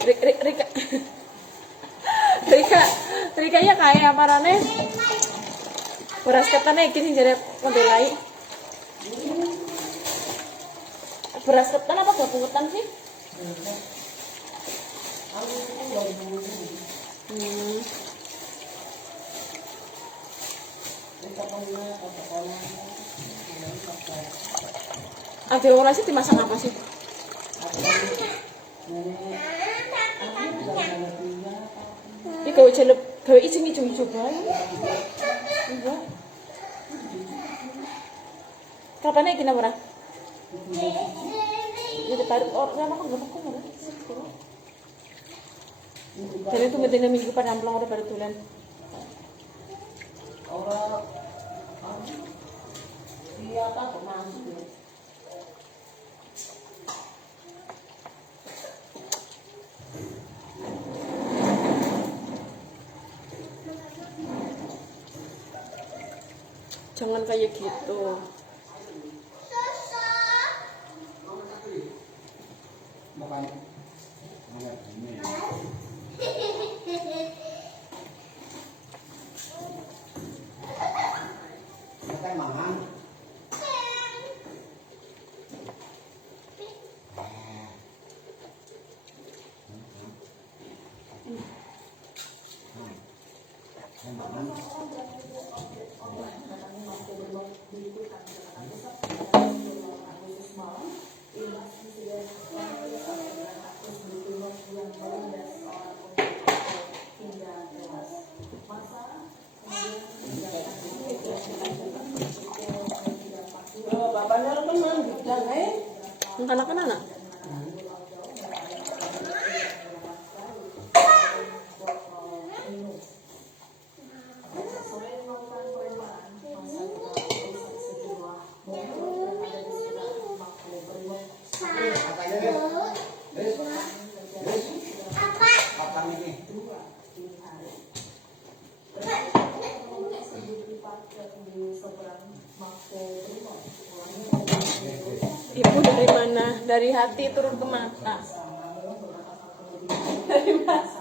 Rika Rika Rika ya kayak parane beras ketan iki sing jare ngebelai beras ketan apa gabung ketan sih? Ada orang sih dimasak apa sih? Ini gawe jalep, gawe ijeng coba. Enggak. Kapan iki namanya? Ini baru orang apa enggak kok enggak. Jadi itu ngedene minggu pada amplong udah baru tulen. Orang iya apa masuk. Jangan kayak gitu. Anak-anak. Ibu dari mana? Dari hati turun ke mata. Dari mana?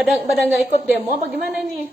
Pada nggak ikut demo apa gimana nih?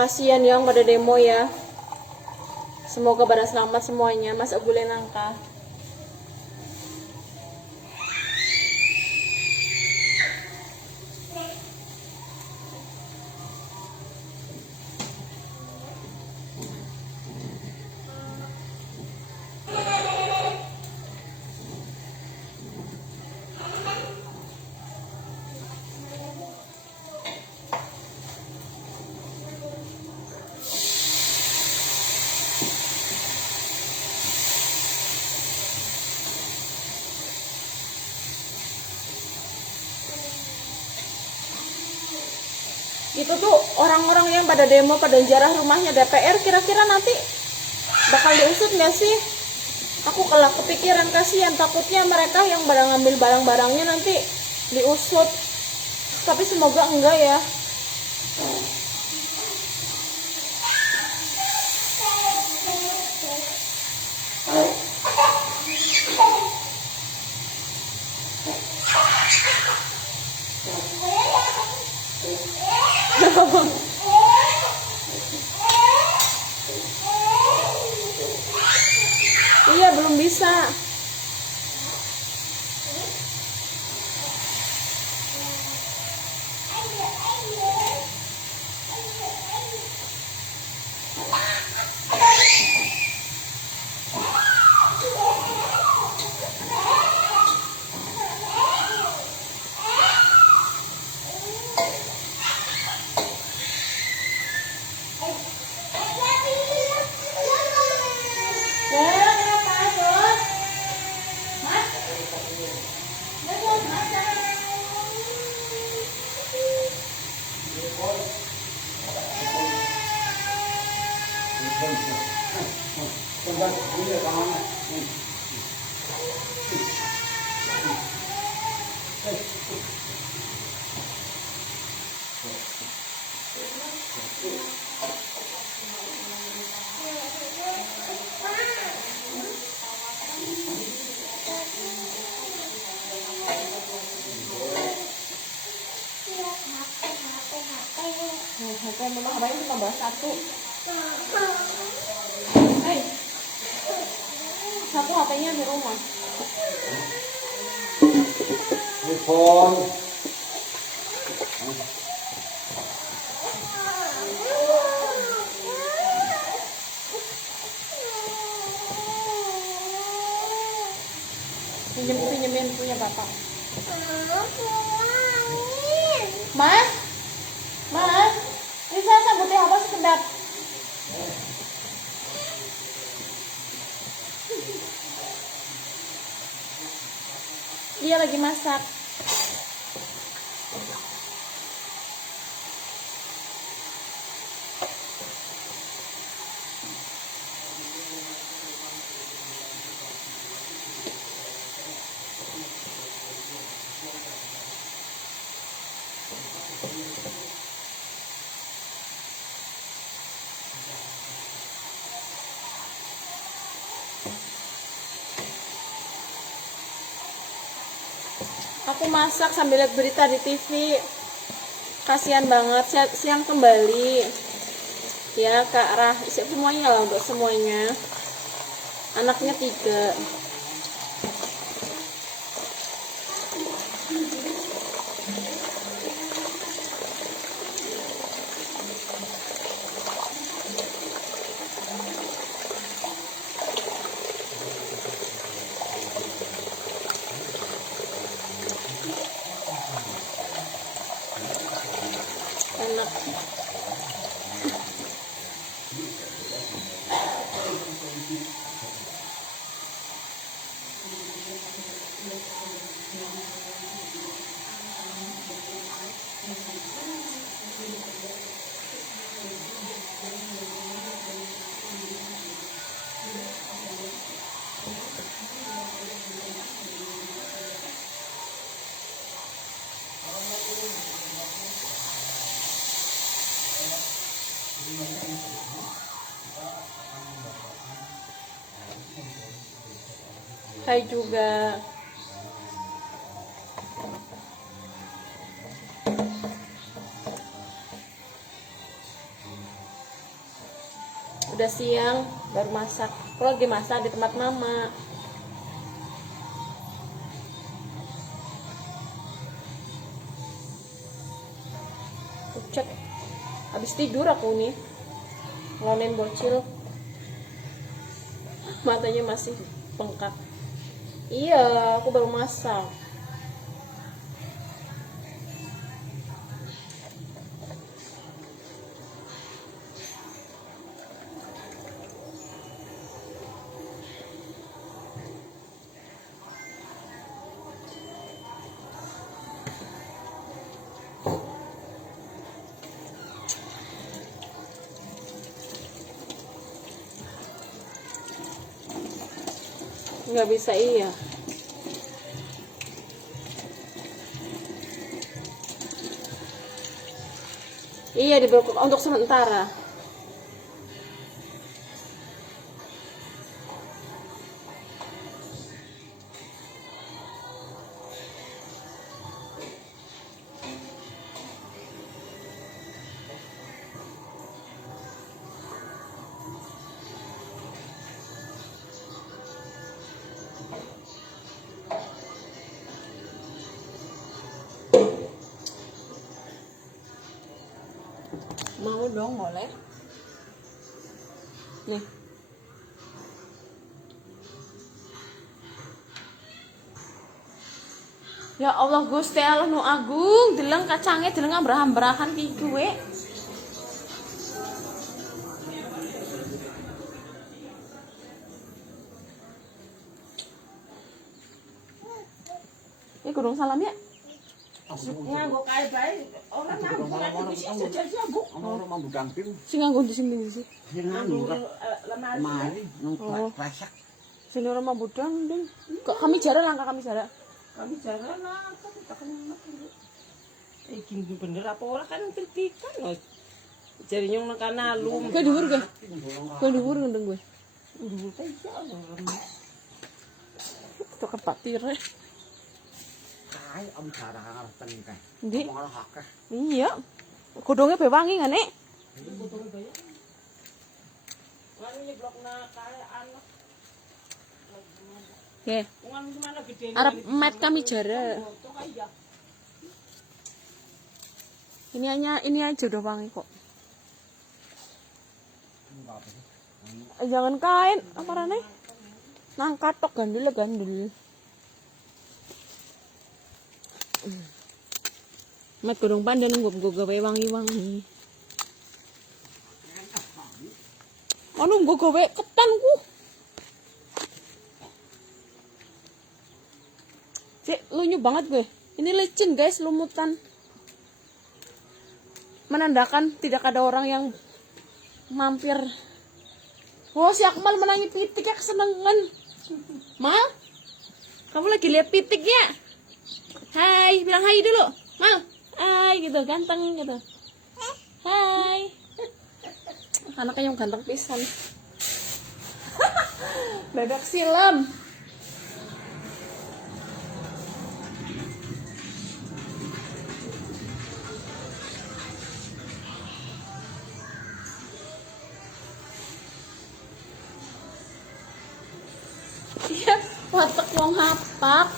Kasihan yang pada demo ya. Semoga pada selamat semuanya. Mas boleh nangka. Itu tuh orang-orang yang pada demo, pada jarah rumahnya DPR, kira-kira nanti bakal diusut nggak sih? Aku kalau kepikiran, kasihan, takutnya mereka yang pada ngambil barang-barangnya nanti diusut. Tapi semoga enggak ya. Iya, belum bisa. HP mama ngapain cuma bawa satu? Satu HP-nya di rumah. Telepon. Pinjemin punya bapak. Mas, Mas, bisa sambutnya apa sekedap? Dia lagi masak. Aku masak sambil lihat berita di TV. Kasihan banget, siang kembali. Ya, Kak Rah, semuanya lah, untuk semuanya. Anaknya 3. Enak. Hai juga. Udah siang baru masak. Aku lagi masak di tempat mama. Cek. Habis tidur aku nih. Ngelanin bocil. Matanya masih bengkak. Iya, aku baru masak. Nggak bisa, iya. Iya, dibekuk untuk sementara. Mau dong, boleh. Nih. Ya Allah Gusti Allah nu agung, deleng kacangnya deleng ambrah-ambrahan ki kowe. Kurang salam ya. Nganggo kae bae ora nganggo iki sing jago. Ono mambu gampil. Sing nganggo di sini sih. Sing nganggo lemari nang plasak. Sing ora mambudang ding. Kok kami jarak langkah kami jarak. Kami jalan lah, kan kita kan gini bener apa orang kan kritikan loh. Jadi nyong nang alum. Kowe dhuwur kowe. Kowe dhuwur ngendeng kowe. Dulu teh ya Allah. Itu kepatire. Kae om jarang ngerten kae. Ndi? Ora akeh. Iya. Godhonge be wangi kan, Nek? Kan nyeblokna kaya anak. Nggih. Ungan gimana gede. Arep met kami jarak. Ini aja udah wangi kok. Jangan kain, apa rane? Nang katok gandul. Met godong pandan nggo gawe wangi-wangi. Anu nggo gawe ketan ku. Cek lunyu banget gue. Ini licin guys, lumutan. Menandakan tidak ada orang yang mampir. Oh, si Akmal menangi pitik ya, kesenangan. Mal, kamu lagi lihat pitik ya? Hai, bilang hai dulu. Mal, hai gitu, ganteng gitu. Hai. Anaknya yang ganteng pisan. Bebek silam. Iya, watek wong hapak.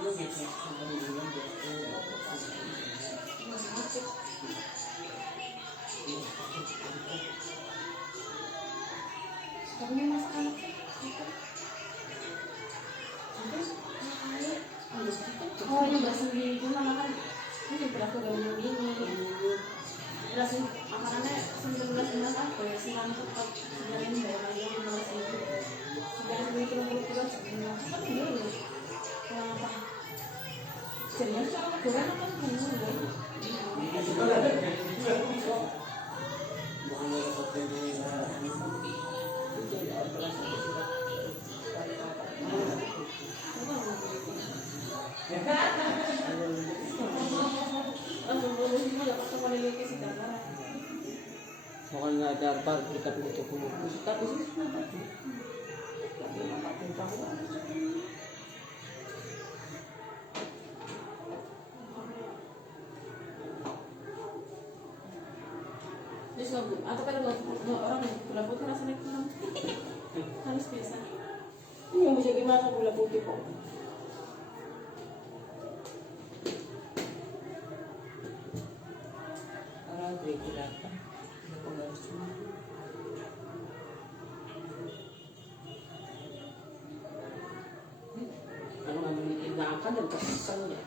Kami masak anak sih. Oh, ini nggak sendiri cuma kan ini berapa gaulnya ini. Terus makanannya 19 apa ya? 9 tetap 9 bayar lagi 15.000. 9.000 kilo kan dulu. Kenapa? Jadinya kalau goreng kan dulu. Bukan nggak ada apa kita tutup dulu. Tapi sih Terus atau kan orang gula putih rasanya kurang harus biasa. Ini yang bisa gimana gula putih kok? orang beri berapa? Kalau nggak memiliki makan dan kesan ya.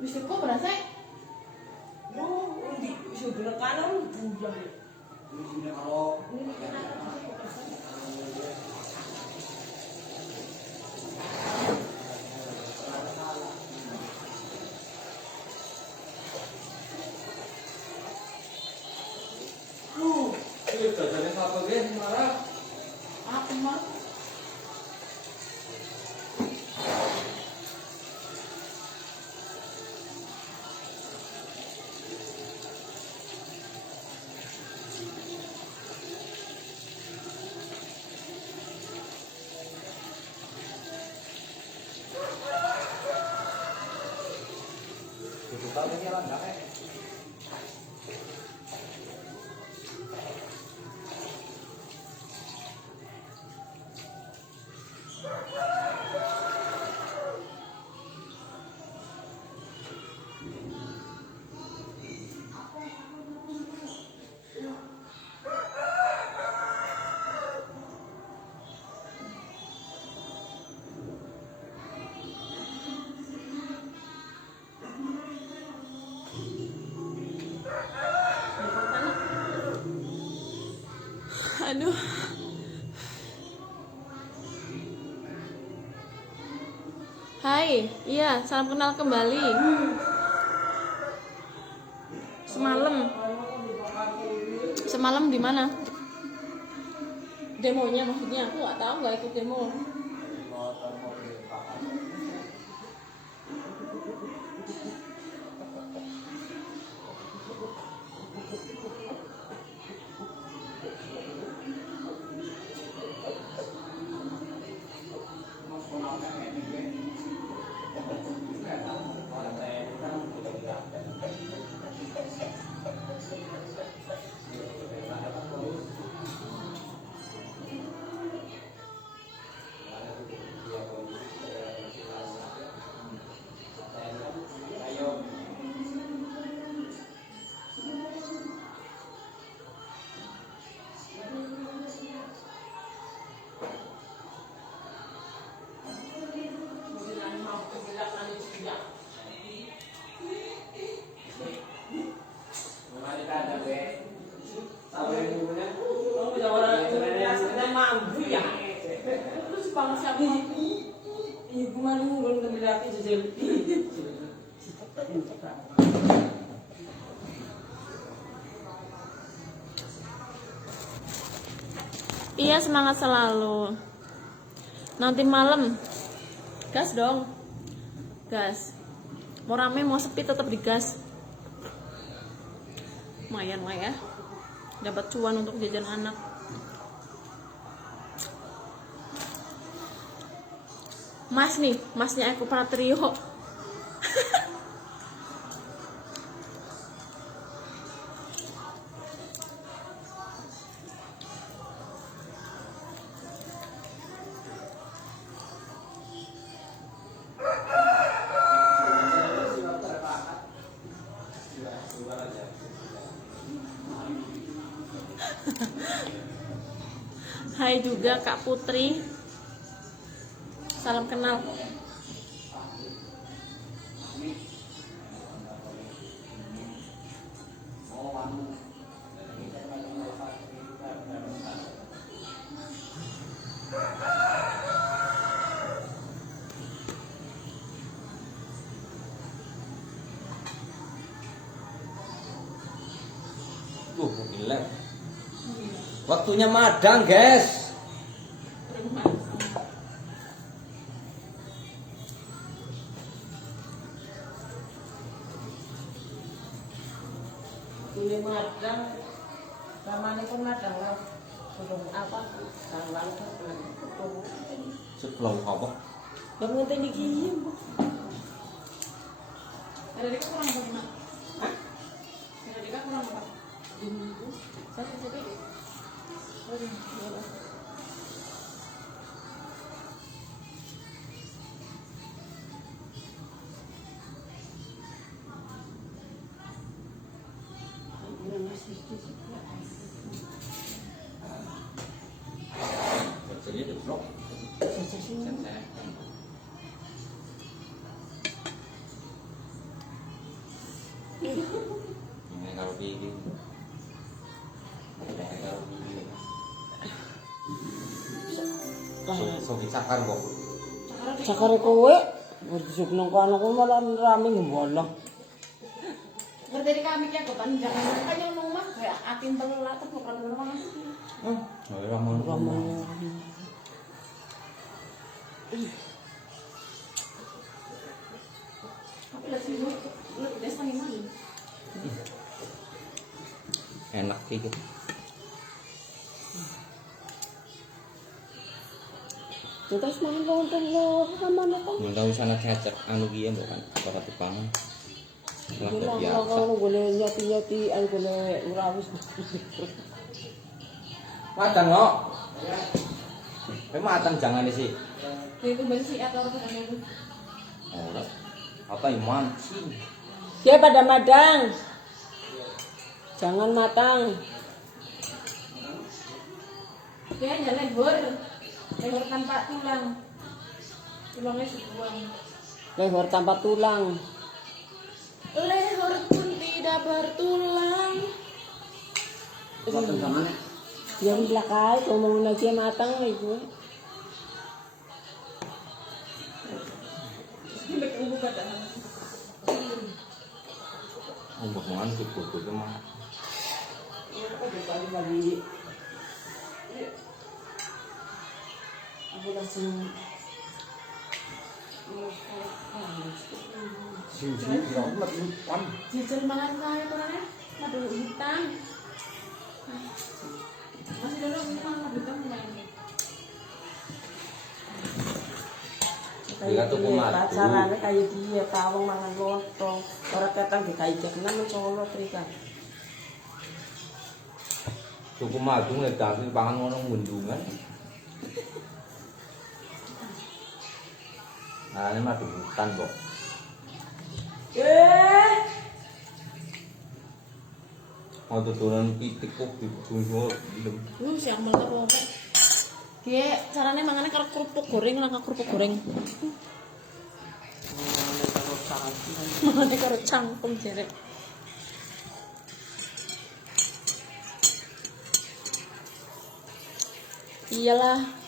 Bisa kok berasa? Sudah kanan bulan. Aku mah aduh. Hai, iya, salam kenal kembali. Semalam di mana? Demonya maksudnya? Aku nggak tahu, nggak ikut demo. Iya, semangat selalu. Nanti malam gas dong, gas. Mau rame mau sepi tetap digas. Lumayan lah ya, dapat cuan untuk jajan anak. Mas nih, masnya Eko Pratrio. saya juga Kak Putri. Salam kenal. Gila. Waktunya madang, guys. Ini madang, ramane pun madang lah. Belum apa? Tanggal Sebelum apa? yang penting dikirim. Ada di kurang apa gimana? Hah? Ada di kurang apa? Saya jadi. Jadi itu, Bro. Ini kalau gini. So dicakar kok. Cakare kowe, berjub nang kono kowe malah rame ngomong. Ngerti di kami ya kepan jangan makanya ngomong mah kayak atin telat tuh bukan ngomong. Oh, ya mau Tapi lah sih lu desa gimana? enak gitu. Terus mana nonton lo kamane to? Mun tahu sana cecek anu kieu bukan para tukang. Lah Gila biasa. kalau boleh nyati-nyati ay boleh urawis. Matang lo. Matang jangan sih. Itu bersih atau apa namanya? Oh, apa iman sih? Dia pada madang. Jangan matang. Dia hanya leher tanpa tulang. Tulangnya sebuang. Leher tanpa tulang. Leher pun tidak bertulang. Matang jangan. Yang belakang ngomongin aja matang ibu. Untuk mangan cukup itu mah. Aku langsung Sini rahmat lupan. Jijil mangan kaya turane madu hitam. Masih dulu ini mangan madu hitam ini. Dia tuh pemadu. Caranya kayak dia tawang mangan lontong. Orang ketang di kayak kena mencolot rika. Cukup madu ngedasi pangan ngono mundungan. Nah, ini madu hutan kok. Mau tuturan pitik kok dibungkus. Siang malah apa? Dia caranya mangannya kalau kerupuk goreng lah kerupuk goreng. Mangannya kalau cangkung jeret. Iyalah.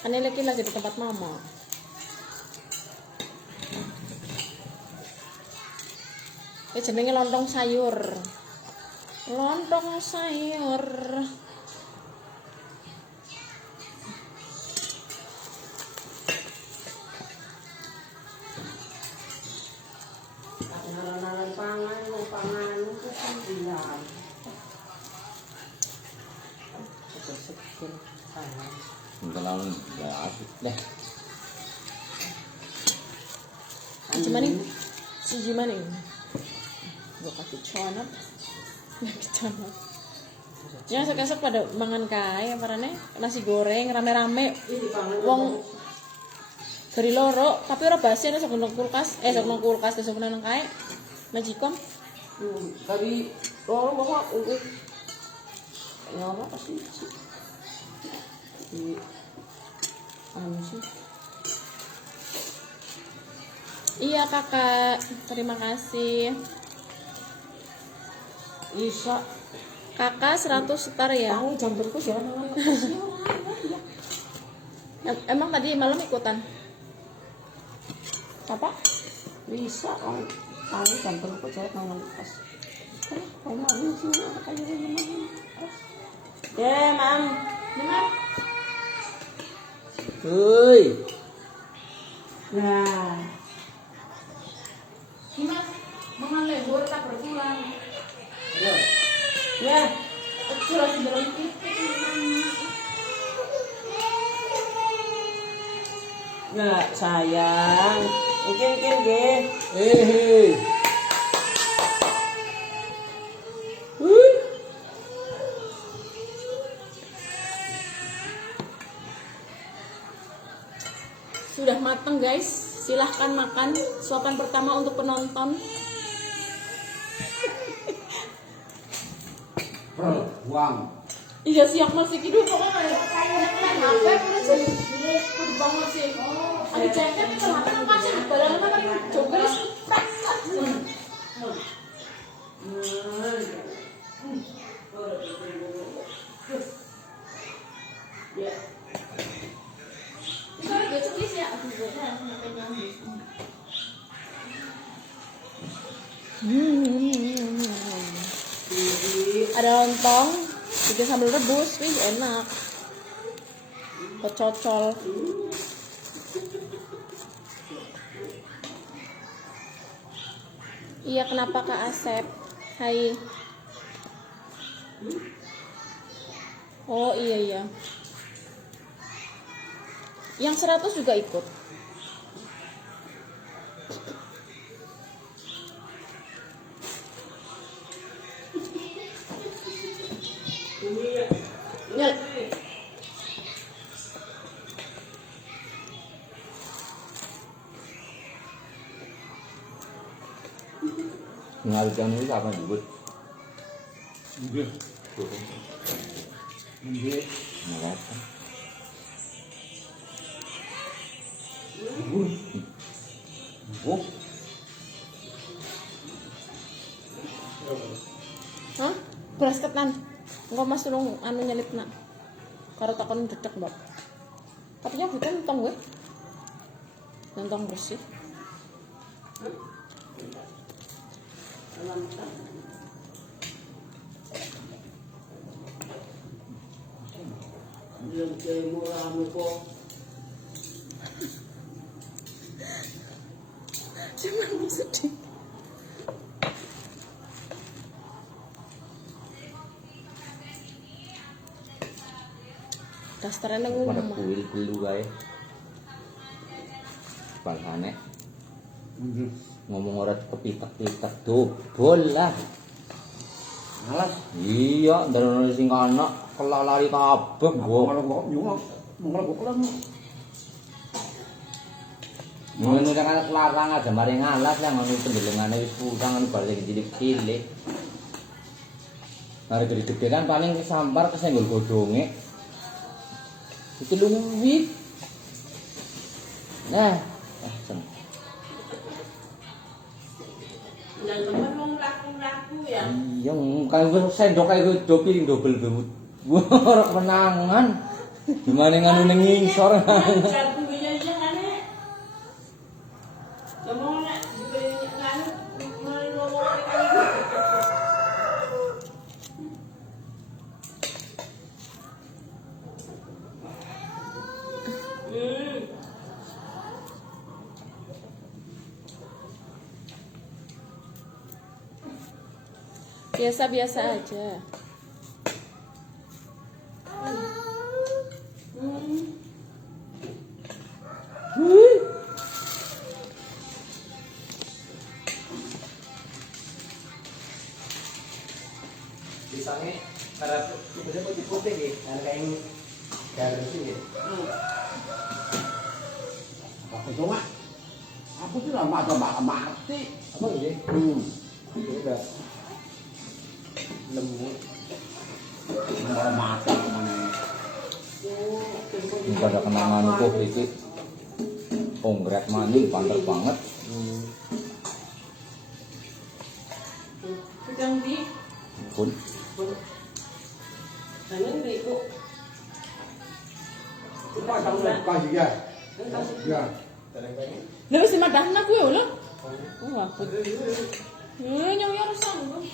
Kan ini lagi di tempat mama. Jenenge lontong sayur. Lontong sayur. Nalan pangan, mau pangan itu kan bilang. Seger pangan. Terlalu ya asik deh. Gimana nih? Si gimana nih? Gue kasih conop. Conop. Ya esok-esok pada mangan kaya parane nasi goreng rame-rame. Wong dari loro, tapi ora basi ana sok nang kulkas. Sok nang kulkas sok nang kae. Majikom. Dari loro bawa Ya apa sih? Di anu sih. Iya kakak, terima kasih. Isa. Kakak 100 setar ya. Tahu jam berku jalan dengan Emang tadi malam ikutan? apa? Bisa kan? Tahu jam berku jalan dengan lepas. Kamu ada sih kayak gimana? Ya, Mam. Hei. Nah, Mas, mangan lebur tak berpulang. ya. Curang di dalam titik. Nah, sayang. Mungkin nggih. Hei. Sudah matang guys, silahkan makan. Suapan pertama untuk penonton. Buang. Iya siap masih hidup pokoknya. HP udah sih. Udah banget sih. Ada jaket itu HP masih barang apa kan coba sih. Ada lontong, bikin sambal rebus, wih enak. Kecocol. Iya kenapa Kak Asep? Hai. Oh iya. Yang 100 juga ikut. Nyel. Mengalihkan itu apa disebut? Nggih. Nggih. Mengalihkan. Oh. Hah? Beras ketan. Engko Mas tulung anu nyelipna. Karo takon cocok, Mbak. Tapi nya bukan entong gue. Entong bersih. Yang murah kok. Cuman sedih. Dasternya nang Pada rumah. kuil dulu guys. Balane. Ngomong ora kepitek-pitek dobol lah. Alas, Iya, ndarane sing ana kelalari kabeh kok. Ngono kan anak larang aja mari ngalas lah ngono pendelengane wis kurang anu balik cilik-cilik. Mari gede-gede kan paling sampar kesenggol godhonge. Iki luwih. Nah, sen. yang temen wong laku-laku ya. Iya, kaya wis sendok kaya do piring dobel bemut. Ora menangan. Gimana nganu ning ngisor. Jago ya jane. Ngomong nek dibeli nganu ngomong kali. Biasa-biasa aja. Pisangnya karena sebenarnya putih-putih nggih, ana kayak garing sih. Apa itu mak? Aku tuh lama ada mati. Apa nggih? Udah lembut. Mau masak mana? Ini pada kenangan kok iki. Kongret maning panter banget. Sedang di Pun Tangan di Bu. Kita akan kasih ya. Ya. Lah wis madahna kuwi lho. Oh, aku. Nyong ya harus sanggup.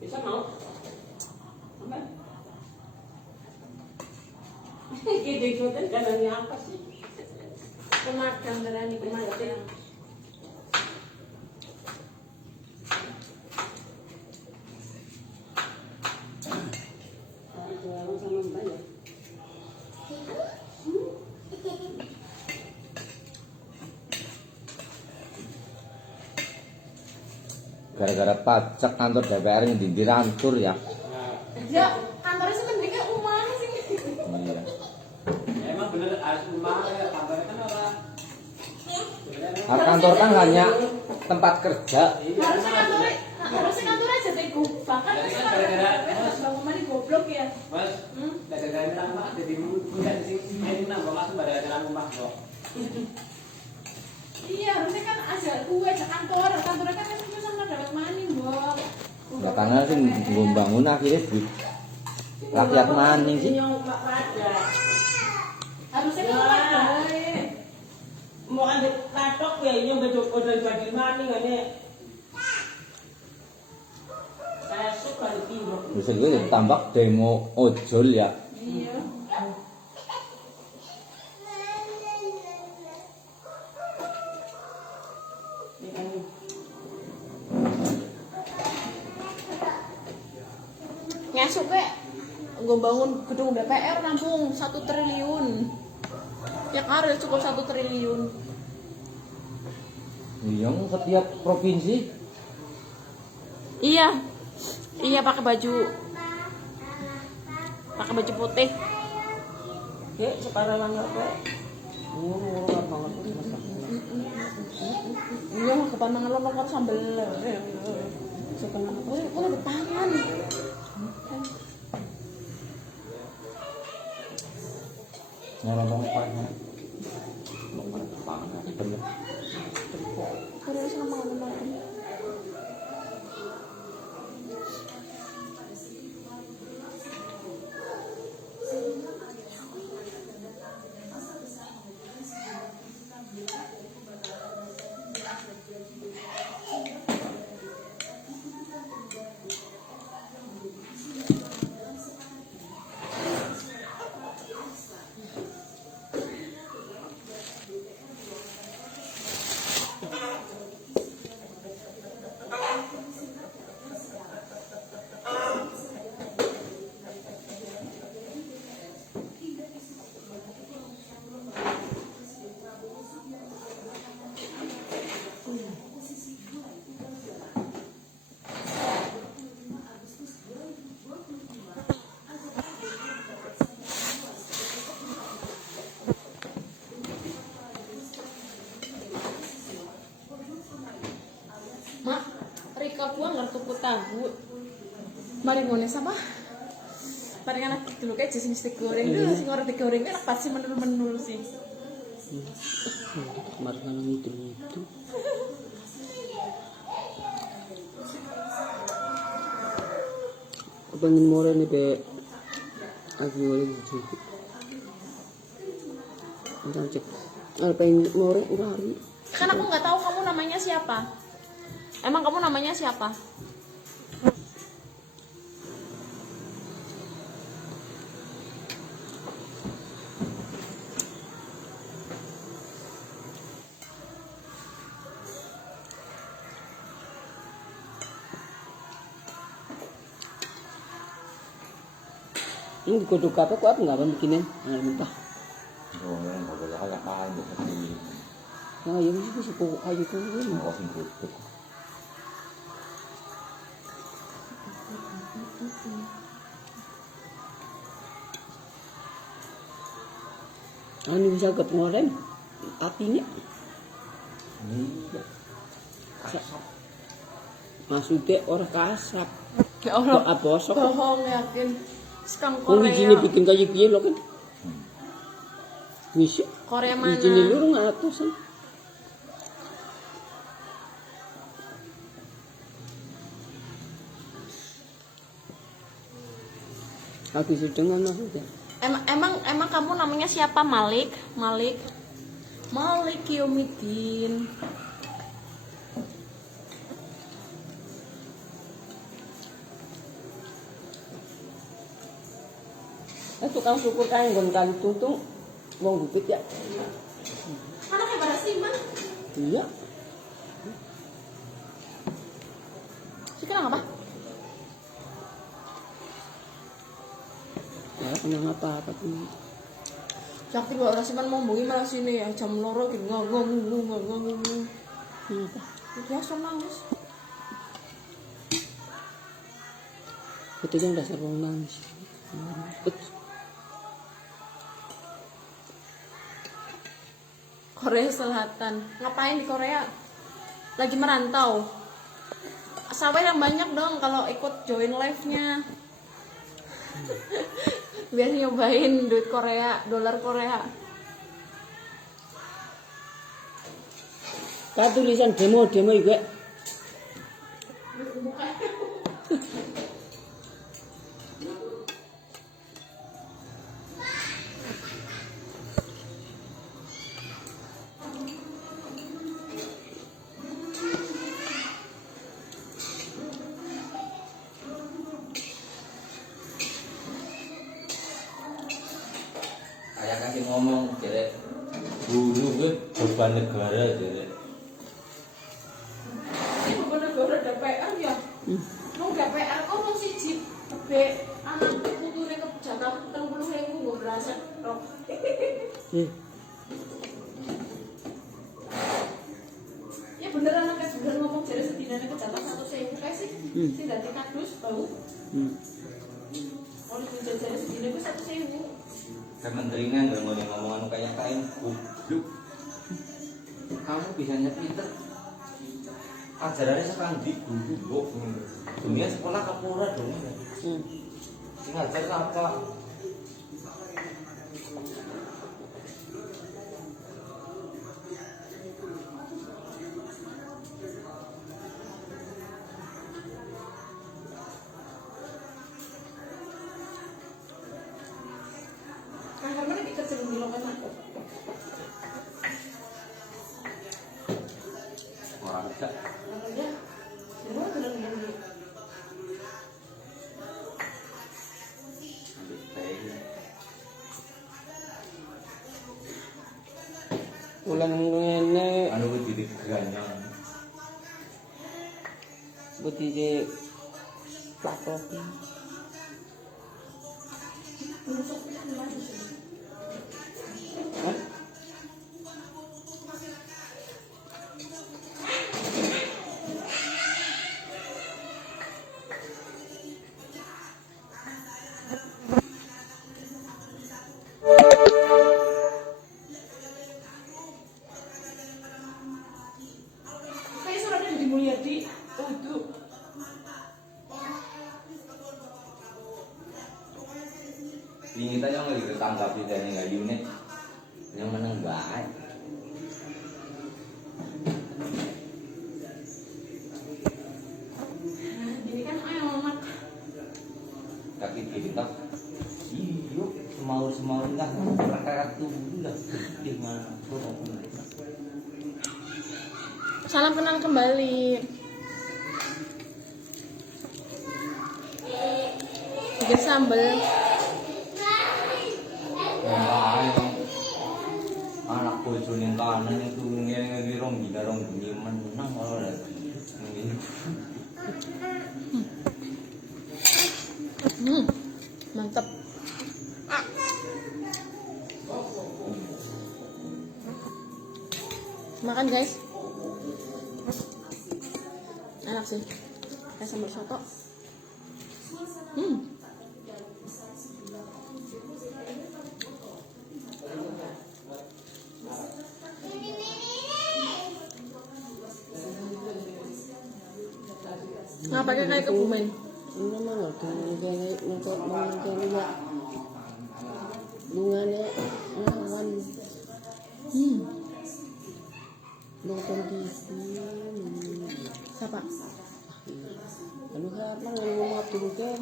Bisa mau? Sampai. Gede-gede kanannya apa sih? Pemadam berani pemadam. Sama Mbak ya. gara-gara pajak kantor DPR yang dirantur ya. Ya, kantornya sebenarnya umane sih. Iya. Emang bener harus rumah ya kantornya kan orang. Nah, kantor kan hanya tempat kerja. Harusnya kantor aja teguh. Bahkan bangunan ini goblok ya. Mas, dagang rumah jadi bukan sih ini nambah langsung pada dagang rumah kok. Iya, harusnya kan ada kue aja kantor. Kantornya kan cuma sama dapat maning, Bang. Katanya sih belum bangun akhirnya duit rakyat maning sih. Yang Mbak pada. Harusnya kan ada. Mau ambil laptop ya ini udah bagi maning ini. Saya suka di timur. Bisa gue tambah demo ojol ya. Iya. Ngesuk kek gue bangun gedung DPR nampung 1 triliun. Ya kare cukup 1 triliun. Iya, setiap provinsi. Iya. Iya pakai baju putih. Ya, sekarang langgar kok. Murah banget masak. Iya, kepanangan lo sambel. Sekarang udah bertangan. Nyolong apa? Bener. Terus sama makan. Mak, Rika gua ngerti tahu. Mari ngone sama. Mari anak dulu kayak jenis steak goreng dulu sih ngerti gorengnya enak pasti menul sih. Kemarin kalau itu. Pengen murah nih be. Aku ngoreng gitu. Jangan cek. Pengen ngoreng udah hari. Kan aku nggak tahu kamu namanya siapa. Emang kamu namanya siapa? Ini dikodok apa kuat nggak bang bikinin? Nggak mentah. Oh, nggak boleh kayak main di Nah, yang itu sih pokok kayu tuh kan. kosong tutup. Anu bisa ketengoreng apinya Iya. Kasar. maksudnya orang kasap. Ya Allah. Kok abosok. Bohong yakin. Sekang Wong Korea. wijine bikin kayak piye lho kan. Bisa. Korea mana? Wijine loro ngatusan. Aku sedang maksudnya. Emang kamu namanya siapa? Malik Yomidin. Tukang syukur kan nggon kali tuntung wong bukit ya. Anaknya pada Siman. Iya. Sekarang apa? Ya kenapa apa tuh. Sakti bawa Rasiman mau bunyi malah sini ya jam loro gitu ngong. Kenapa? Biasa nangis. Itu yang dasar wong nangis. Korea Selatan. Ngapain di Korea? Lagi merantau. Sabar yang banyak dong kalau ikut join live-nya. Biar nyobain duit Korea, dolar Korea. Ka tulisan demo juga. Kayak kasih ngomong jadi guru gue beban negara jadi. Ini bener-bener DPR ya. Nung DPR kok mau siji be anak putune kebijakan 30.000 gue berasa rok. Ya beneran anak bener ngomong jadi sedinane kecatat 100.000 kae sih. Sing dadi kadus tau. Kalau dijajari sedina ku 100.000. Kementerian nggak mau ngomong kayak kain goblok. Kamu bisa pinter. Ajarannya sekarang di goblok. Dunia sekolah kapura dong. Sing ngajar apa? Mana kita sering bilang kan Orang ada. ya semua benar benar Ulang ngene Anu gue jadi ganyang. butike plakok. kayak suratnya jadi Mulyadi untuk Ini kita yang lagi ketangkap dari nggak unit yang menang baik. ini kan enak Tapi kita iyo semau lah rata-rata tuh lah gimana tuh. salam kenal kembali bikin sambel Anak bojone yang kanan yang turunnya yang rong gini menang kalau ada. mantep makan guys enak sih kayak sambal soto Nga pakai kayak kebumen. Ini naman, nagkaya bunga niya, awan, nonton TV, Siapa? ano ka lang, ano mga tulugan,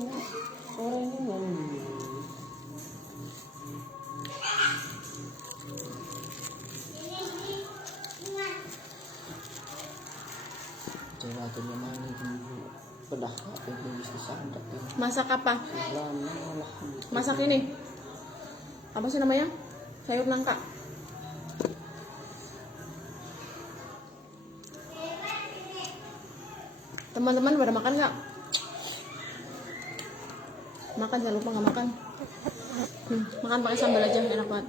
orang naman. Jangan aja naman itu pedah itu bisa sangat itu. Masak apa? Lama lah. Masak ini. Apa sih namanya? Sayur nangka. Teman-teman pada makan nggak? Makan, jangan lupa nggak makan. Makan pakai sambal aja, enak banget.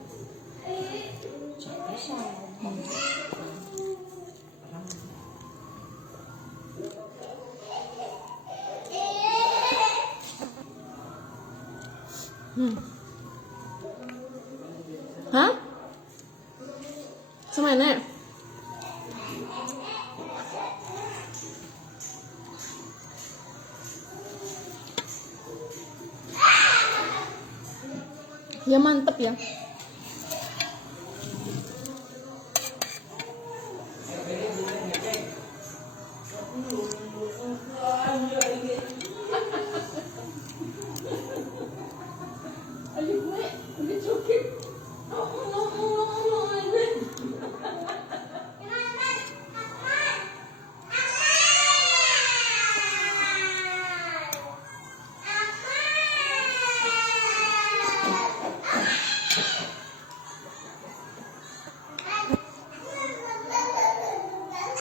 Hah? Sama nenek? Ya mantep ya.